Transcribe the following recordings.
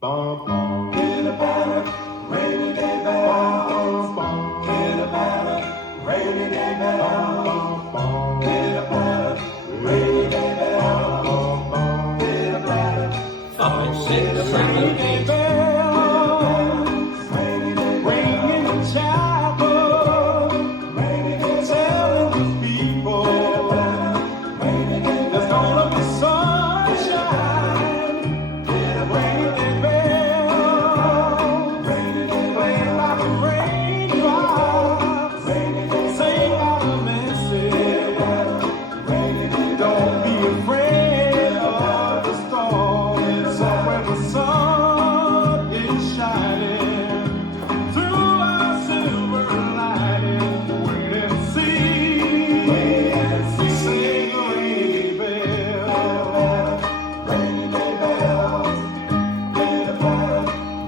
Bum, bum. Pitter patter, rainy day bells. Bum, pitter patter, rainy day bells. Pitter patter, rainy day bells. Pitter patter, 5, 6, 7, 8. Rain in the chapel, telling the people there's gonna be sunshine. Rainy bells, play like a raindrop, sing out a message. Don't be afraid of the storm. So when the sun is shining through our silver lining, we'll see, sing a rainy bell. Rainy day bells, pitter patter,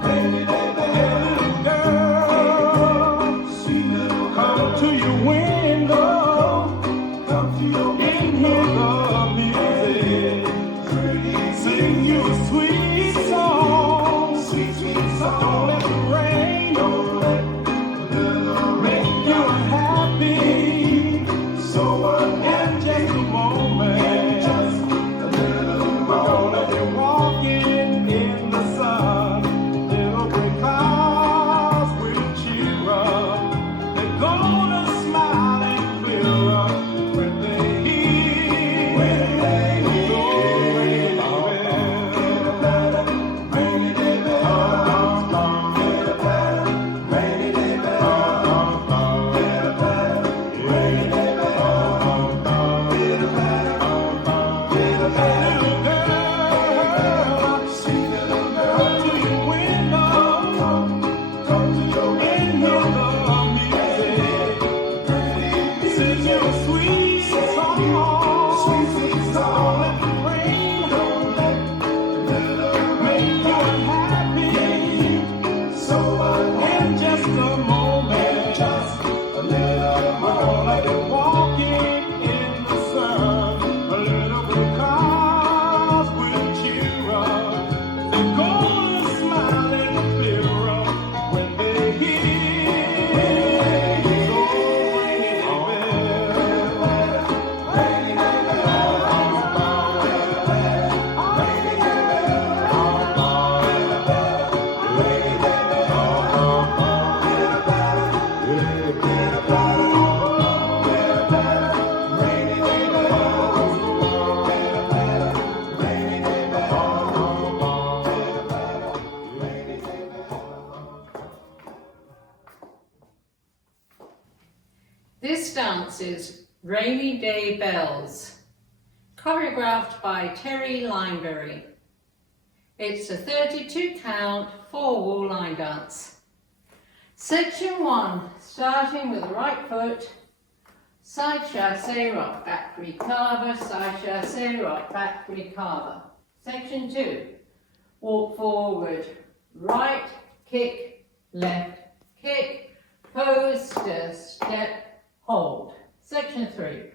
rainy day bells. Little girl, sweet little girl, come to your window, come to your window, and hear the music, sing you a sweet song, sweet, sweet song. Don't let the rain, make you unhappy. So in just a moment, we're gonna be walking in the sun. Little gray clouds will cheer up. They're gonna smile and clear up when they hear the rainy bell. Rainy day bell, pitter patter, rainy day bell, pitter patter, rainy day bell, pitter patter, pitter patter. Little girl, sweet little girl, come to your window, come to your window, music, sing you a sweet song, sweet, sweet song. Let the rain make you unhappy. So in just a moment, we're gonna be walking in the sun. A little bit clouds will cheer up. They're gonna smile and clear up when they hear the rainy bell. Rainy This dance is Rainy Day Bells, choreographed by Terry Lineberry. It's a 32 count, 4-wall line dance. Section 1, starting with the right foot, side chassé, rock back, recover, side chassé, rock back, recover. Section 2, walk forward, right, kick, left, kick, pose, step, hold. Section 3,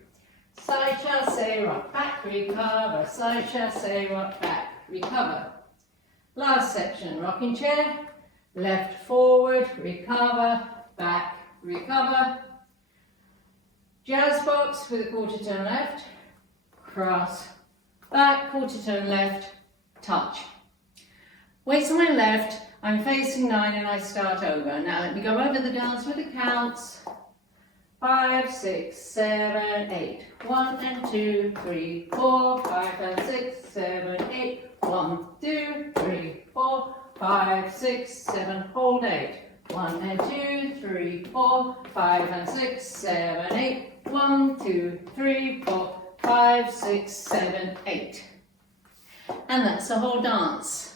side chassé, rock back, recover, side chassé, rock back, recover. Last section, rocking chair, left forward, recover, back, recover. Jazz box with a quarter turn left, cross, back, quarter turn left, touch. Weights on my left, I'm facing 9 and I start over. Now let me go over the dance with the counts. 5, 6, 7, 8. 1 and 2, 3, 4, 5 and 6, 7, 8. 1, 2, 3, 4, 5, 6, 7. Hold 8. 1 and 2, 3, 4, 5 and 6, 7, 8. 1, 2, 3, 4, 5, 6, 7, 8. And that's the whole dance.